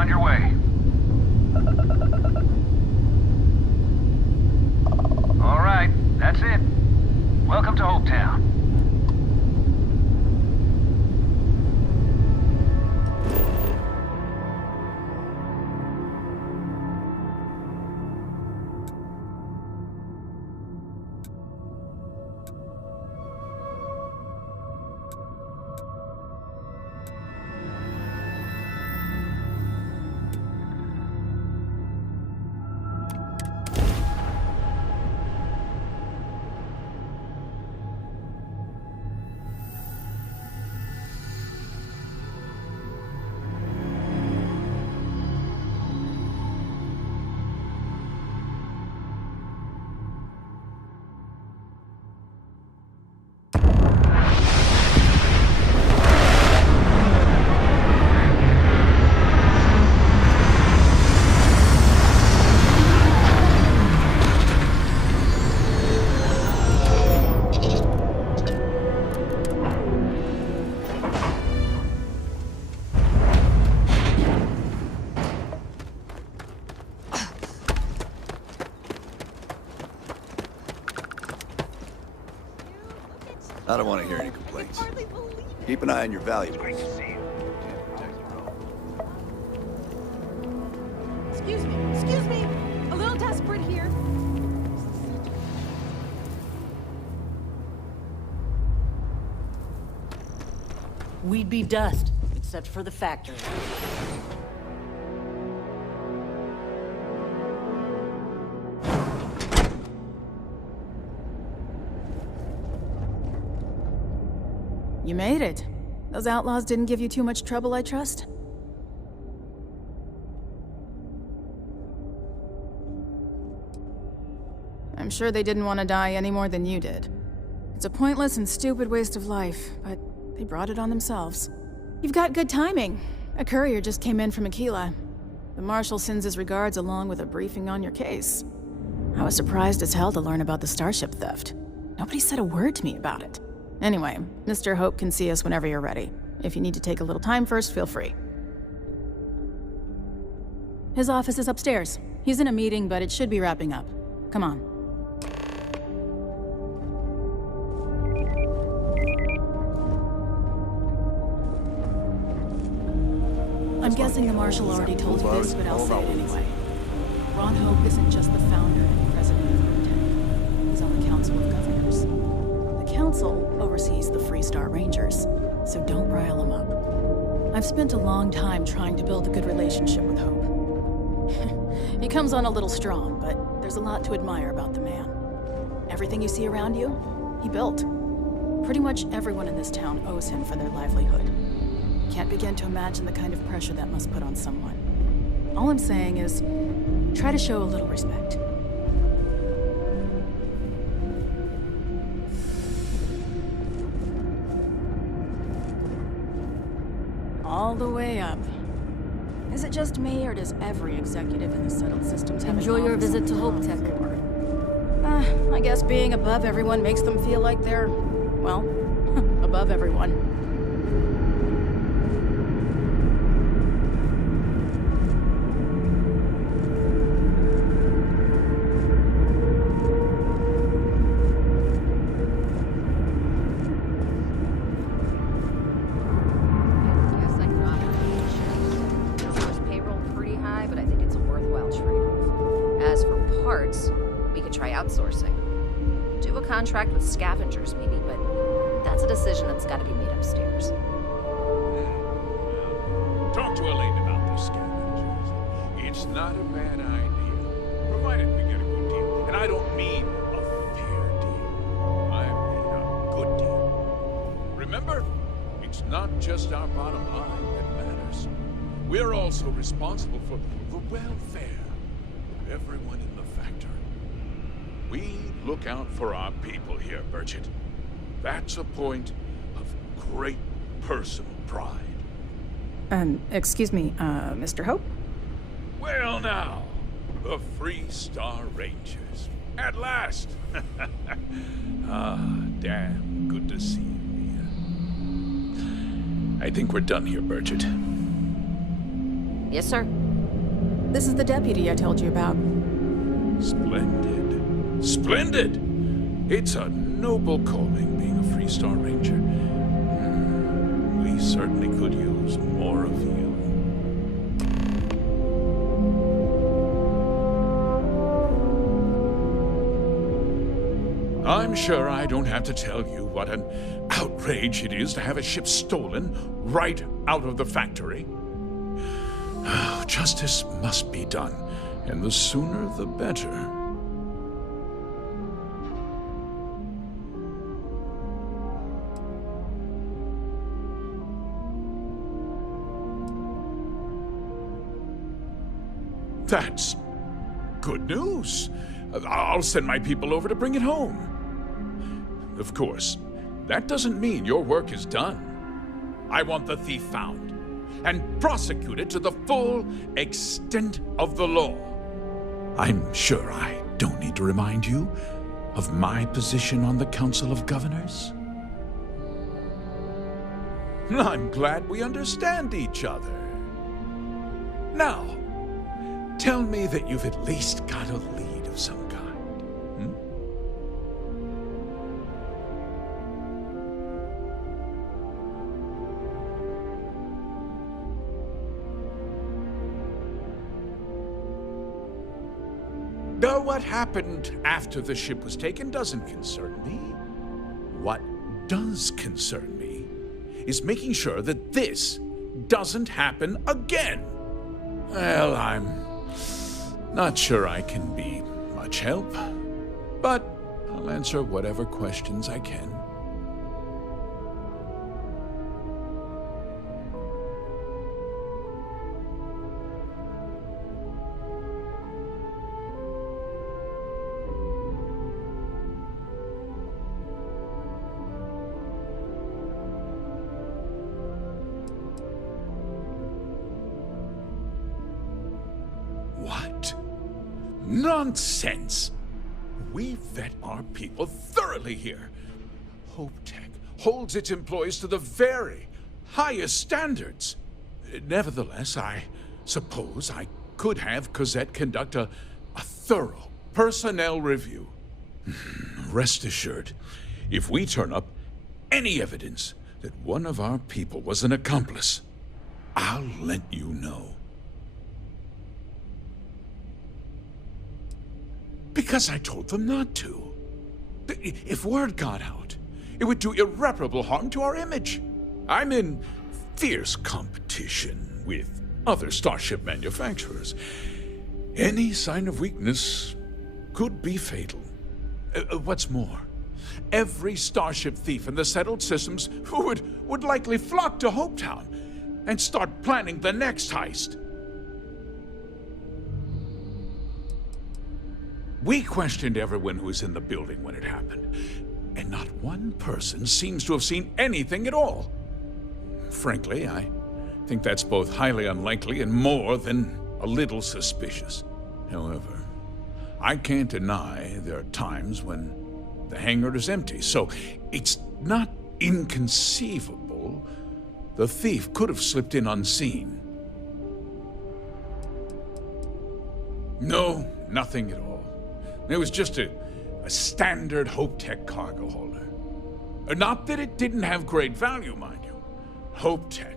on your way. All right, that's it. Welcome to Hopetown. I don't want to hear any complaints. Keep an eye on your valuables. Great to see you. Excuse me, a little desperate here. We'd be dust, except for the factory. You made it. Those outlaws didn't give you too much trouble, I trust? I'm sure they didn't want to die any more than you did. It's a pointless and stupid waste of life, but they brought it on themselves. You've got good timing. A courier just came in from Aquila. The Marshal sends his regards along with a briefing on your case. I was surprised as hell to learn about the starship theft. Nobody said a word to me about it. Anyway, Mr. Hope can see us whenever you're ready. If you need to take a little time first, feel free. His office is upstairs. He's in a meeting, but it should be wrapping up. Come on. I'm guessing the Marshal already told you this, but I'll say it anyway. Ron Hope isn't just the founder and president of Hopetown. He's on the Council of Governors. The Council oversees the Freestar Rangers, so don't rile him up. I've spent a long time trying to build a good relationship with Hope. He comes on a little strong, but there's a lot to admire about the man. Everything you see around you, he built. Pretty much everyone in this town owes him for their livelihood. Can't begin to imagine the kind of pressure that must put on someone. All I'm saying is, try to show a little respect. All the way up. Is it just me, or does every executive in the settled systems have Enjoy your visit to Hope Tech. I guess being above everyone makes them feel like they're, well, above everyone. Contract with scavengers, maybe, but that's a decision that's got to be made upstairs. Talk to Elaine about the scavengers. It's not a bad idea, provided we get a good deal. And I don't mean a fair deal. I mean a good deal. Remember, it's not just our bottom line that matters. We're also responsible for the welfare of everyone in the factory. We look out for our people here, Burchett. That's a point of great personal pride. Excuse me, Mr. Hope? Well now, the Freestar Rangers. At last! Damn good to see you, Mia. I think we're done here, Burchett. Yes, sir. This is the deputy I told you about. Splendid. Splendid! It's a noble calling being a Freestar Ranger. We certainly could use more of you. I'm sure I don't have to tell you what an outrage it is to have a ship stolen right out of the factory. Justice must be done, and the sooner the better. That's good news. I'll send my people over to bring it home. Of course, that doesn't mean your work is done. I want the thief found and prosecuted to the full extent of the law. I'm sure I don't need to remind you of my position on the Council of Governors. I'm glad we understand each other. Now, tell me that you've at least got a lead of some kind. Though what happened after the ship was taken doesn't concern me. What does concern me is making sure that this doesn't happen again. Well, I'm not sure I can be much help, but I'll answer whatever questions I can. What? Nonsense! We vet our people thoroughly here. HopeTech holds its employees to the very highest standards. Nevertheless, I suppose I could have Cosette conduct a thorough personnel review. Rest assured, if we turn up any evidence that one of our people was an accomplice, I'll let you know. Because I told them not to. If word got out, it would do irreparable harm to our image. I'm in fierce competition with other starship manufacturers. Any sign of weakness could be fatal. What's more, every starship thief in the settled systems would likely flock to Hopetown and start planning the next heist. We questioned everyone who was in the building when it happened, and not one person seems to have seen anything at all. Frankly, I think that's both highly unlikely and more than a little suspicious. However, I can't deny there are times when the hangar is empty, so it's not inconceivable the thief could have slipped in unseen. No, nothing at all. It was just a standard HopeTech cargo holder. Not that it didn't have great value, mind you. HopeTech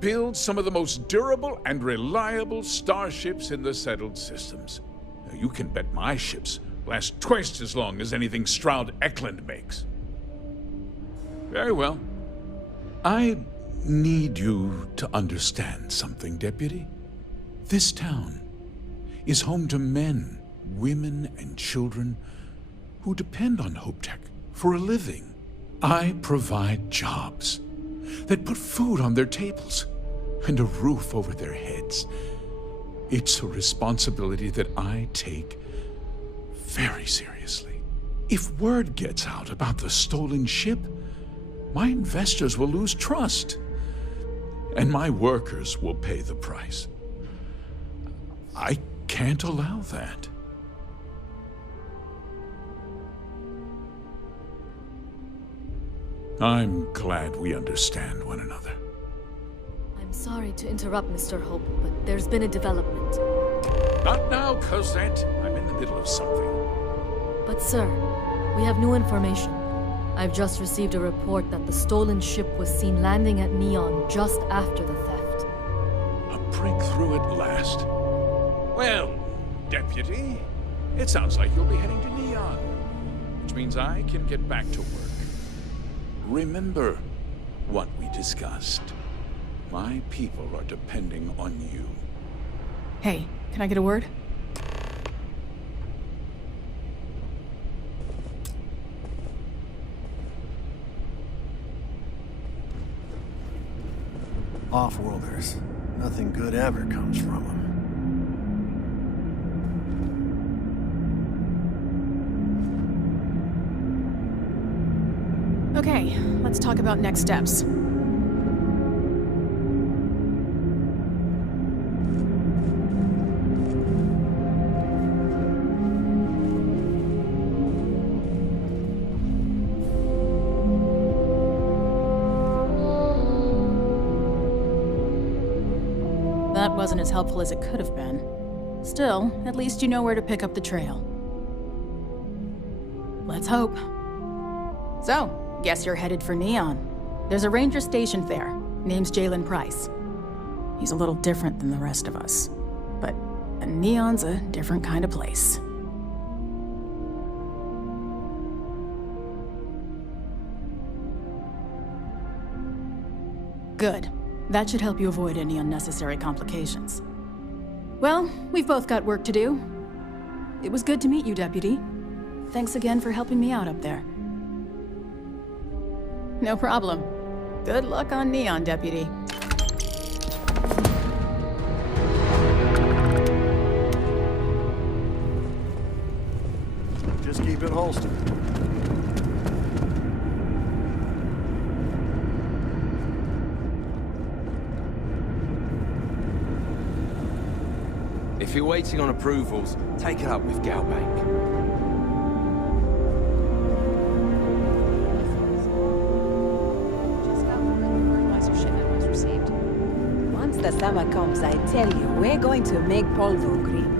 builds some of the most durable and reliable starships in the settled systems. Now, you can bet my ships last twice as long as anything Stroud Eklund makes. Very well. I need you to understand something, Deputy. This town is home to men, women, and children who depend on HopeTech for a living. I provide jobs that put food on their tables and a roof over their heads. It's a responsibility that I take very seriously. If word gets out about the stolen ship, my investors will lose trust, and my workers will pay the price. I can't allow that. I'm glad we understand one another. I'm sorry to interrupt, Mr. Hope, but There's been a development. Not now, Cosette. I'm in the middle of something. But sir, we have new information. I've just received a report that the stolen ship was seen landing at Neon just after the theft. A breakthrough at last. Well, Deputy, it sounds like you'll be heading to Neon, which means I can get back to work. Remember what we discussed. My people are depending on you. Hey, can I get a word? Off-worlders. Nothing good ever comes from them. Okay, let's talk about next steps. That wasn't as helpful as it could have been. Still, at least you know where to pick up the trail. Let's hope. So, guess you're headed for Neon. There's a ranger stationed there. Name's Jalen Price. He's a little different than the rest of us. But Neon's a different kind of place. Good. That should help you avoid any unnecessary complications. Well, we've both got work to do. It was good to meet you, Deputy. Thanks again for helping me out up there. No problem. Good luck on Neon, Deputy. Just keep it holstered. If you're waiting on approvals, take it up with Galbank. Once the summer comes, I tell you, we're going to make Polvo green.